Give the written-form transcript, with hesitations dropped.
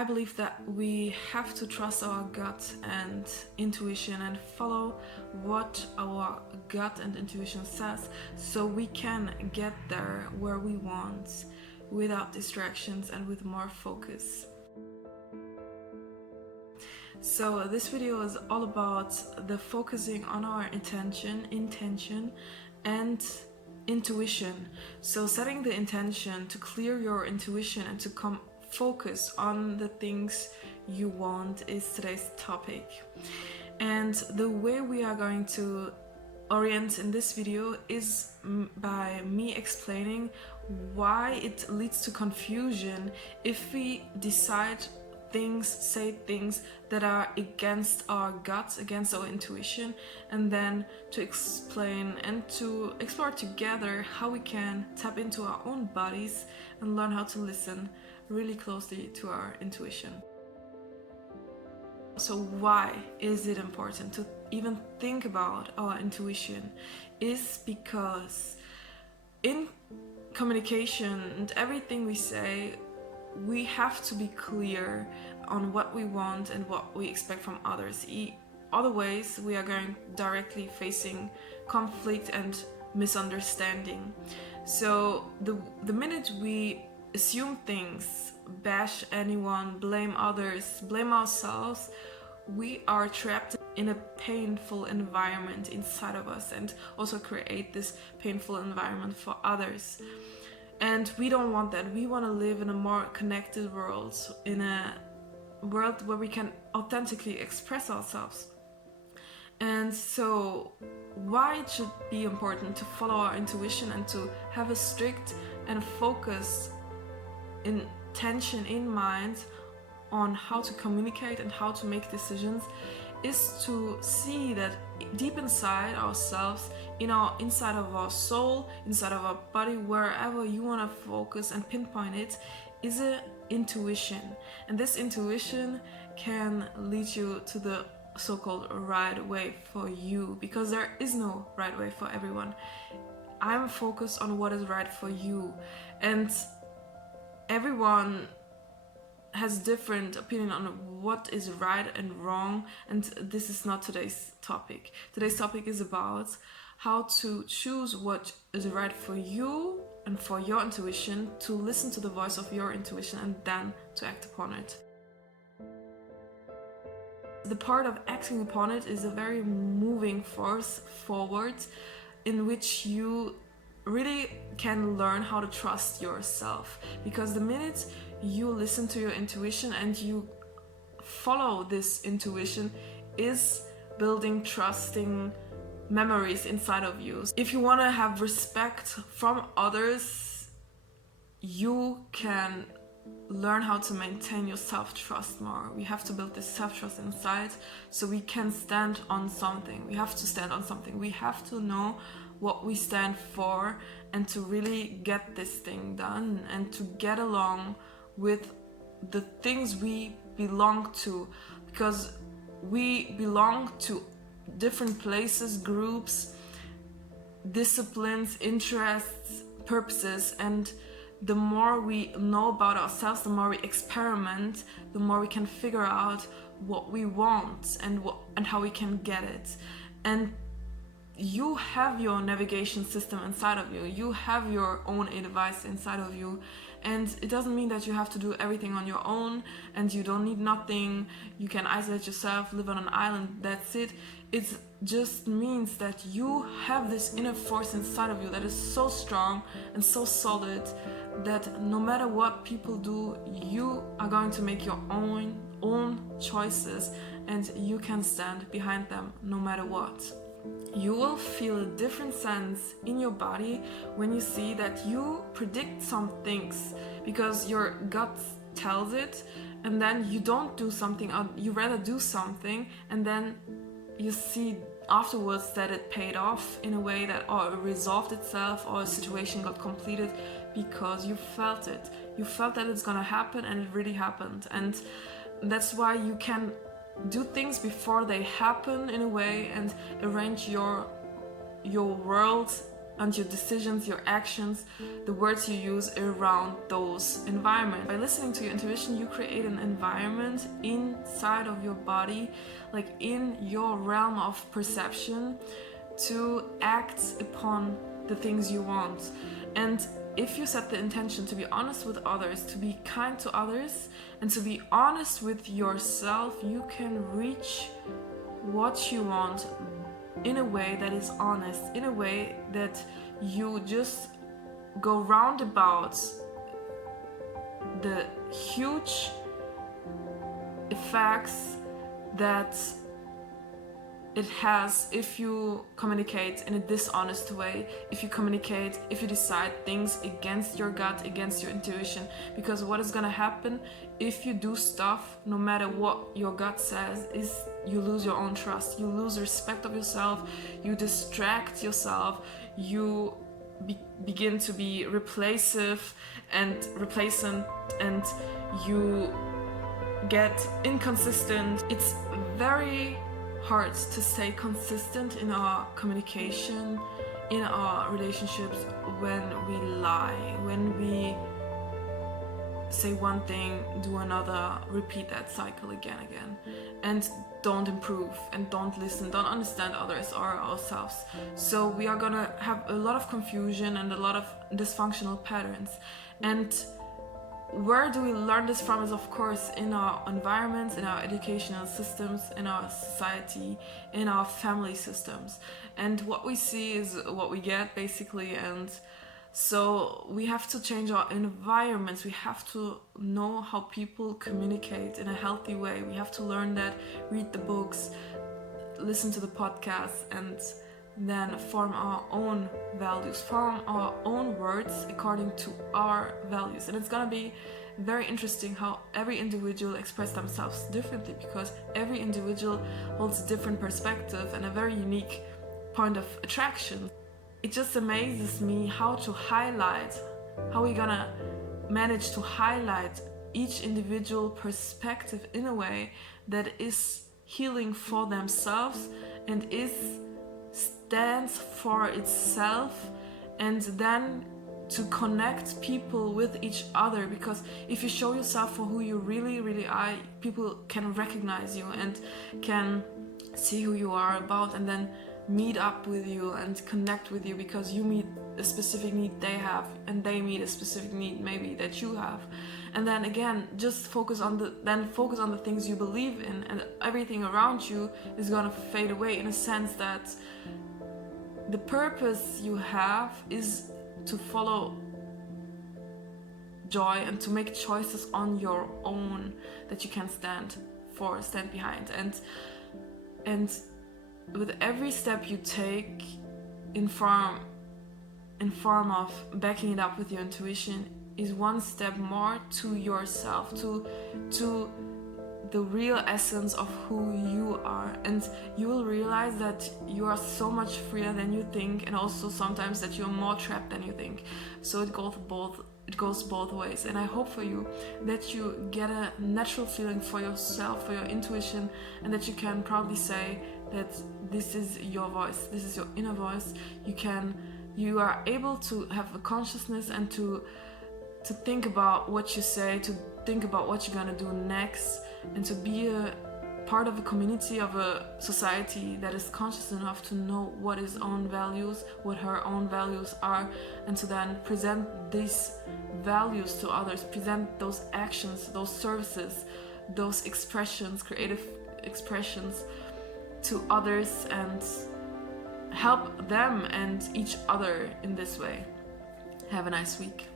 I believe that we have to trust our gut and intuition and follow what our gut and intuition says so we can get there where we want without distractions and with more focus. So this video is all about the focusing on our intention and intuition. So setting the intention to clear your intuition and to focus on the things you want is today's topic. And the way we are going to orient in this video is by me explaining why it leads to confusion if we say things that are against our guts, against our intuition, and then to explain and to explore together how we can tap into our own bodies and learn how to listen really closely to our intuition. So why is it important to even think about our intuition? Is because in communication and everything we say, we have to be clear on what we want and what we expect from others. Otherwise, we are going directly facing conflict and misunderstanding. So the minute we assume things, bash anyone, blame others, blame ourselves, we are trapped in a painful environment inside of us and also create this painful environment for others. And we don't want that. We want to live in a more connected world, in a world where we can authentically express ourselves. And so why it should be important to follow our intuition and to have a strict and focused intention in mind on how to communicate and how to make decisions is to see that deep inside ourselves, inside of our soul, inside of our body, wherever you want to focus and pinpoint it, is an intuition. And this intuition can lead you to the so-called right way for you, because there is no right way for everyone. I'm focused on what is right for you, and everyone has different opinion on what is right and wrong, and this is not today's topic. Today's topic is about how to choose what is right for you and for your intuition, to listen to the voice of your intuition and then to act upon it. The part of acting upon it is a very moving force forward, in which you really can learn how to trust yourself, because the minute you listen to your intuition and you follow this intuition is building trusting memories inside of you. If you want to have respect from others, you can learn how to maintain your self-trust more. We have to build this self-trust inside so we can stand on something. We have to stand on something. We have to know what we stand for and to really get this thing done and to get along with the things we belong to, because we belong to different places, groups, disciplines, interests, purposes, and the more we know about ourselves, the more we experiment, the more we can figure out what we want and how we can get it. And you have your navigation system inside of you. You have your own device inside of you. And it doesn't mean that you have to do everything on your own and you don't need nothing. You can isolate yourself, live on an island, that's it. It just means that you have this inner force inside of you that is so strong and so solid that no matter what people do, you are going to make your own choices and you can stand behind them no matter what. You will feel a different sense in your body when you see that you predict some things because your gut tells it, and then you don't do something, or you rather do something, and then you see afterwards that it paid off in a way that or it resolved itself, or a situation got completed because you felt it. You felt that it's gonna happen, and it really happened. And that's why you can do things before they happen in a way and arrange your world and your decisions, your actions, the words you use around those environments. By listening to your intuition, you create an environment inside of your body, like in your realm of perception, to act upon the things you want. And if you set the intention to be honest with others, to be kind to others, and to be honest with yourself, you can reach what you want in a way that is honest, in a way that you just go roundabout the huge effects that it has if you communicate in a dishonest way, if you decide things against your gut, against your intuition. Because what is gonna happen if you do stuff no matter what your gut says is you lose your own trust, you lose respect of yourself, you distract yourself, you begin to be replacent, and you get inconsistent. It's very hard to stay consistent in our communication, in our relationships, when we lie, when we say one thing, do another, repeat that cycle again, and don't improve, and don't listen, don't understand others or ourselves. So we are gonna have a lot of confusion and a lot of dysfunctional patterns. And where do we learn this from is, of course, in our environments, in our educational systems, in our society, in our family systems. And what we see is what we get, basically. And so we have to change our environments. We have to know how people communicate in a healthy way. We have to learn that, read the books, listen to the podcasts, and then form our own values, form our own words according to our values. And it's gonna be very interesting how every individual express themselves differently, because every individual holds a different perspective and a very unique point of attraction. It just amazes me how we're gonna manage to highlight each individual perspective in a way that is healing for themselves and stands for itself, and then to connect people with each other. Because if you show yourself for who you really are, people can recognize you and can see who you are about, and then meet up with you and connect with you, because you meet a specific need they have and they meet a specific need maybe that you have. And then again, just focus on the things you believe in, and everything around you is gonna fade away, in a sense that the purpose you have is to follow joy and to make choices on your own that you can stand behind. And with every step you take in form of backing it up with your intuition is one step more to yourself, to the real essence of who you are. And you will realize that you are so much freer than you think, and also sometimes that you're more trapped than you think. So it goes both ways. And I hope for you that you get a natural feeling for yourself, for your intuition, and that you can proudly say that this is your voice, this is your inner voice. You are able to have a consciousness and to think about what you say, to think about what you're gonna do next, and to be a part of a community, of a society that is conscious enough to know what his own values, what her own values are, and to then present these values to others, present those actions, those services, those expressions, creative expressions to others, and help them and each other in this way. Have a nice week.